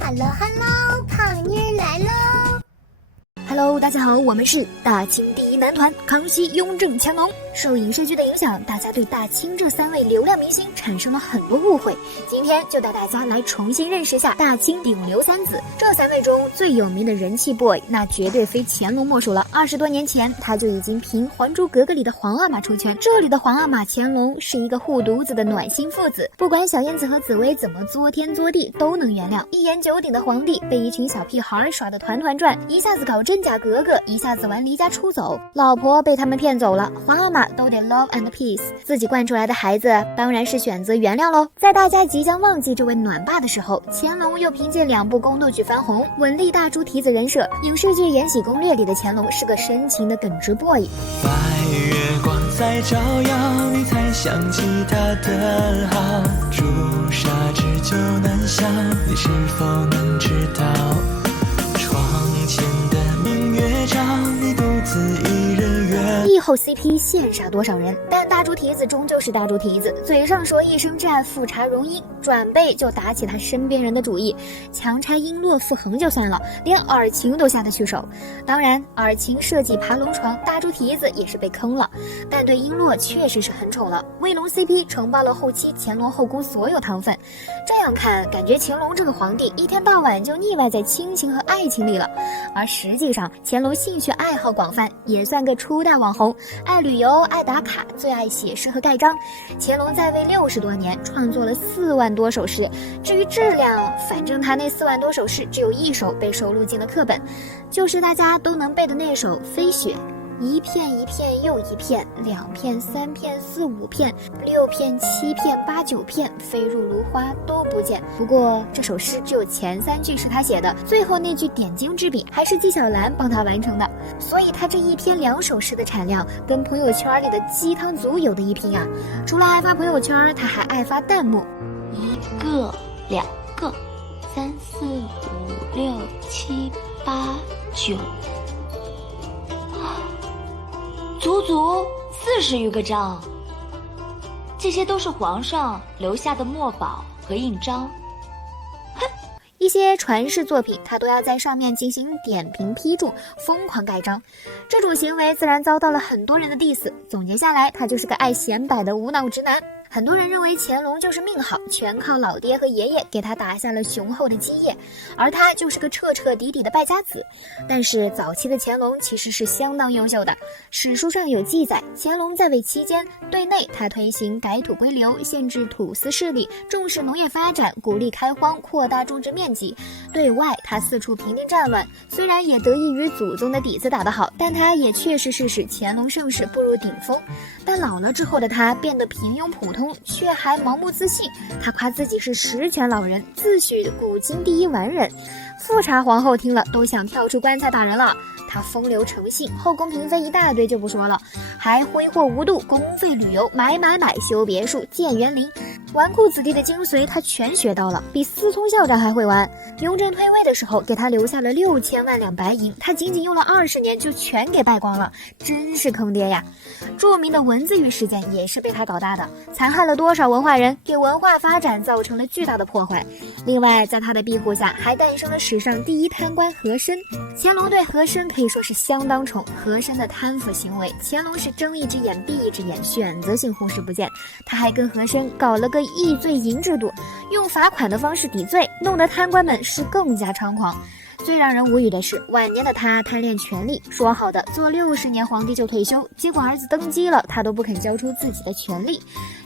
Hello Hello， 胖妮儿来喽 Hello， 大家好，我们是大清第一男团康熙、雍正、乾隆。受影视剧的影响，大家对大清这3位流量明星产生了很多误会。今天就带大家来重新认识下大清顶流3子。这3位中最有名的人气 boy， 那绝对非乾隆莫属了。20多年前，他就已经凭《还珠格格》里的皇阿玛出圈。这里的皇阿玛乾隆是一个护犊子的暖心父子，不管小燕子和紫薇怎么作天作地，都能原谅。一言九鼎的皇帝被一群小屁孩耍得团团转，一下子搞真假格格，一下子玩离家出走，老婆被他们骗走了，皇阿玛都得 love and peace， 自己惯出来的孩子当然是选择原谅喽。在大家即将忘记这位暖爸的时候，乾隆又凭借2部宫斗剧翻红，稳立大猪蹄子人设。影视剧《延禧攻略》里的乾隆是个深情的耿直 boy。白月光在照耀，你才想起他的好，朱砂痣就难消，你是否能知道？窗前的明月照，你独自一人远。帝后 CP 羡煞多少人，但大猪蹄子终究是大猪蹄子，嘴上说一生挚爱富察容音，转背就打起他身边人的主意，强拆璎珞傅恒就算了，连尔晴都下得去手。当然，尔晴设计爬龙床，大猪蹄子也是被坑了，但对璎珞确实是很丑了。卫龙 CP 承包了后期乾隆后宫所有糖分，这样看感觉乾隆这个皇帝一天到晚就腻歪在亲情和爱情里了。而实际上，乾隆兴趣爱好广泛，也算个初代网红，爱旅游，爱打卡，最爱写诗和盖章。乾隆在位60多年，创作了4万多首诗。至于质量，反正他那4万多首诗只有1首被收录进了课本，就是大家都能背的那首《飞雪》。一片一片又一片，2片3片4 5片，6片7片8 9片，飞入芦花都不见。不过这首诗只有前3句是他写的，最后那句点睛之笔还是纪晓岚帮他完成的，所以他这1篇2首诗的产量跟朋友圈里的鸡汤族有的一拼啊！除了爱发朋友圈，他还爱发弹幕，1个2个3 4 5 6 7 8 9。足足40余个章，这些都是皇上留下的墨宝和印章。一些传世作品他都要在上面进行点评批注，疯狂盖章，这种行为自然遭到了很多人的 diss。 总结下来，他就是个爱显摆的无脑直男。很多人认为乾隆就是命好，全靠老爹和爷爷给他打下了雄厚的基业，而他就是个彻彻底底的败家子。但是早期的乾隆其实是相当优秀的，史书上有记载，乾隆在位期间，对内他推行改土归流，限制土司势力，重视农业发展，鼓励开荒，扩大种植面积；对外他四处平定战乱，虽然也得益于祖宗的底子打得好，但他也确实是使乾隆盛世步入顶峰。但老了之后的他变得平庸普通，却还盲目自信。他夸自己是10全老人，自诩古今第一完人。富察皇后听了都想跳出棺材打人了。他风流成性，后宫嫔妃一大堆就不说了，还挥霍无度，公费旅游，买，修别墅，建园林，纨绔子弟的精髓他全学到了，比思聪校长还会玩。雍正退位的时候给他留下了6000万两白银，他仅仅用了20年就全给败光了，真是坑爹呀！著名的文字狱事件也是被他搞大的，残害了多少文化人，给文化发展造成了巨大的破坏。另外在他的庇护下还诞生了史上第一贪官和珅。乾隆对和珅可以说是相当宠，和珅的贪腐行为乾隆是睁一只眼闭一只眼，选择性忽视不见。他还跟和珅搞了个易罪银制度，用罚款的方式抵罪，弄得贪官们是更加猖狂。最让人无语的是，晚年的他贪恋权力，说好的做60年皇帝就退休，结果儿子登基了，他都不肯交出自己的权力。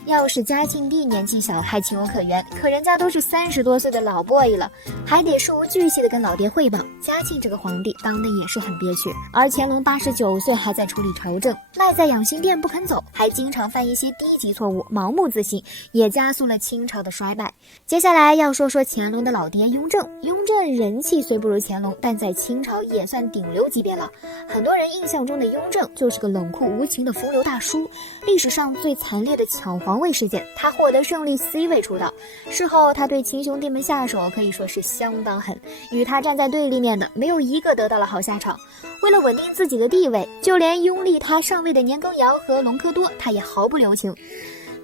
要是嘉庆帝年纪小还情有可原，可人家都是30多岁的老 boy 了，还得事无巨细的跟老爹汇报。嘉庆这个皇帝当的也是很憋屈，而乾隆89岁还在处理朝政，赖在养心殿不肯走，还经常犯一些低级错误，盲目自信，也加速了清朝的衰败。接下来要说说乾隆的老爹雍正。雍正人气虽不如乾隆，但在清朝也算顶流级别了。很多人印象中的雍正就是个冷酷无情的风流大叔。历史上最惨烈的抢皇位事件，他获得胜利 C 位出道。事后他对亲兄弟们下手可以说是相当狠，与他站在对立面的没有一个得到了好下场。为了稳定自己的地位，就连拥立他上位的年羹尧和隆科多他也毫不留情。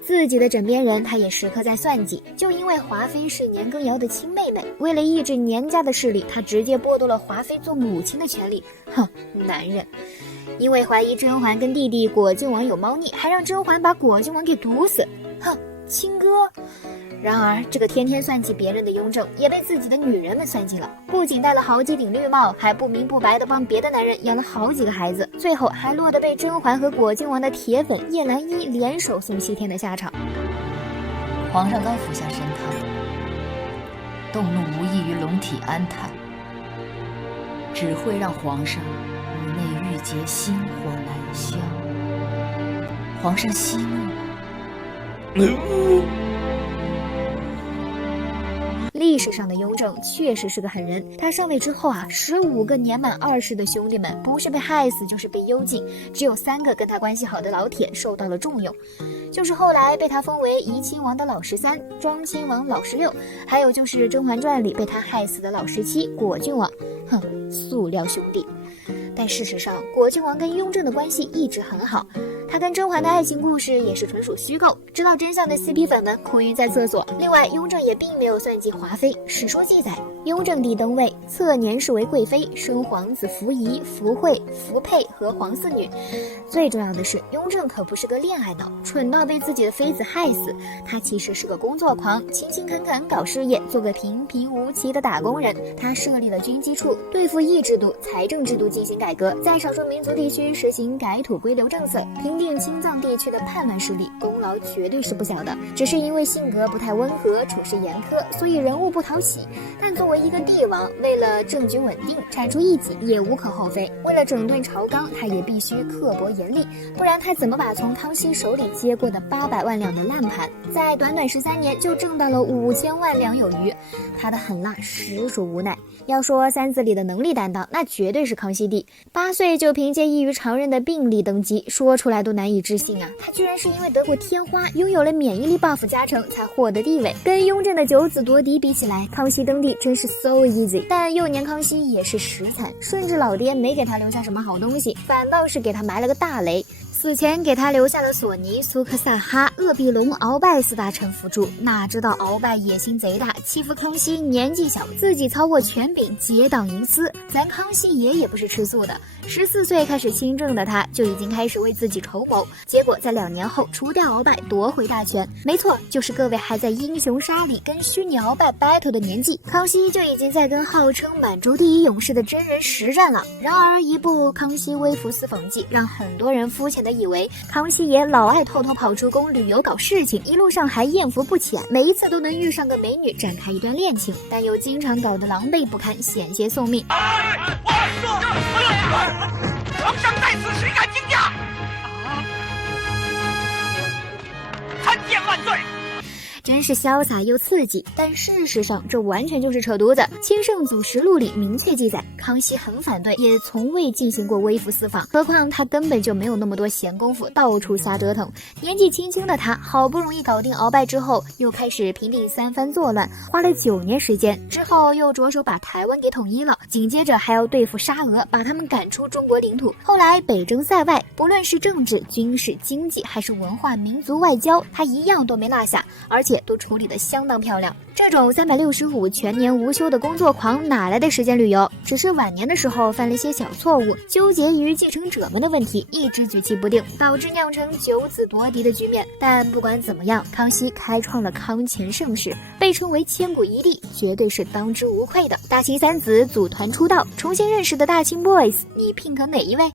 自己的枕边人他也时刻在算计，就因为华妃是年羹尧的亲妹妹，为了抑制年家的势力，他直接剥夺了华妃做母亲的权利。哼，男人。因为怀疑甄嬛跟弟弟果郡王有猫腻，还让甄嬛把果郡王给毒死。哼，亲哥。然而这个天天算计别人的雍正也被自己的女人们算计了，不仅戴了好几顶绿帽，还不明不白的帮别的男人养了好几个孩子，最后还落得被甄嬛和果郡王的铁粉叶澜依联手送西天的下场。皇上刚服下参汤，动怒无异于龙体安泰，只会让皇上五内郁结，心火难消。皇上息怒。历史上的雍正确实是个狠人，他上位之后15个年满20的兄弟们不是被害死就是被幽禁，只有3个跟他关系好的老铁受到了重用，就是后来被他封为怡亲王的老13、庄亲王老16，还有就是《甄嬛传》里被他害死的老17果郡王。哼，塑料兄弟。但事实上，果郡王跟雍正的关系一直很好，他跟甄嬛的爱情故事也是纯属虚构，知道真相的 CP 粉们哭晕在厕所。另外，雍正也并没有算计华妃。史书记载，雍正帝登位，册年氏为贵妃，生皇子福仪、福惠、福佩和皇四女。最重要的是，雍正可不是个恋爱脑，蠢到被自己的妃子害死。他其实是个工作狂，勤勤恳恳搞事业，做个平平无奇的打工人。他设立了军机处，对付役制度、财政制度进行改革，在少数民族地区实行改土归流政策，平定青藏地区的叛乱势力，功劳绝对是不小的。只是因为性格不太温和，处事严苛，所以人物不讨喜。但作为一个帝王，为了政局稳定，铲除异己也无可厚非。为了整顿朝纲，他也必须刻薄严厉，不然他怎么把从康熙手里接过的800万两的烂盘，在短短13年就挣到了5000万两有余？他的狠辣实属无奈。要说3字里的能力担当，那绝对是康熙帝。8岁就凭借异于常人的病力登基，说出来都难以置信啊！他居然是因为得过天花，拥有了免疫力 buff 加成才获得地位。跟雍正的9子夺嫡比起来，康熙登帝真是 so easy。但幼年康熙也是实惨，顺治老爹没给他留下什么好东西，反倒是给他埋了个大雷。死前给他留下了索尼、苏克萨哈、鄂必龙、鳌拜4大臣辅助，哪知道鳌拜野心贼大，欺负康熙年纪小，自己操握权柄，结党营私。咱康熙爷也不是吃素的，14岁开始亲政的他就已经开始为自己筹谋，结果在2年后除掉鳌拜，夺回大权。没错，就是各位还在英雄沙里跟虚拟鳌拜 battle 的年纪，康熙就已经在跟号称满洲第1勇士的真人实战了。然而一部《康熙微服私访记》让很多人肤浅的以为康熙爷老爱偷偷跑出宫旅游搞事情，一路上还艳福不浅，每一次都能遇上个美女展开一段恋情，但又经常搞得狼狈不堪，险些送命。皇上在此，谁敢惊驾？参见万岁！真是潇洒又刺激，但事实上这完全就是扯犊子。《清圣祖实录》里明确记载，康熙很反对，也从未进行过微服私访，何况他根本就没有那么多闲工夫到处瞎折腾。年纪轻轻的他，好不容易搞定鳌拜之后，又开始平定3藩作乱，花了9年时间，之后又着手把台湾给统一了，紧接着还要对付沙俄，把他们赶出中国领土。后来北征塞外，不论是政治、军事、经济还是文化、民族、外交，他一样都没落下，而且都处理得相当漂亮。这种365全年无休的工作狂哪来的时间旅游？只是晚年的时候犯了些小错误，纠结于继承者们的问题，一直举棋不定，导致酿成9子夺嫡的局面。但不管怎么样，康熙开创了康乾盛世，被称为千古一帝，绝对是当之无愧的。大清3子组团出道，重新认识的大清 boys， 你 pick 哪一位？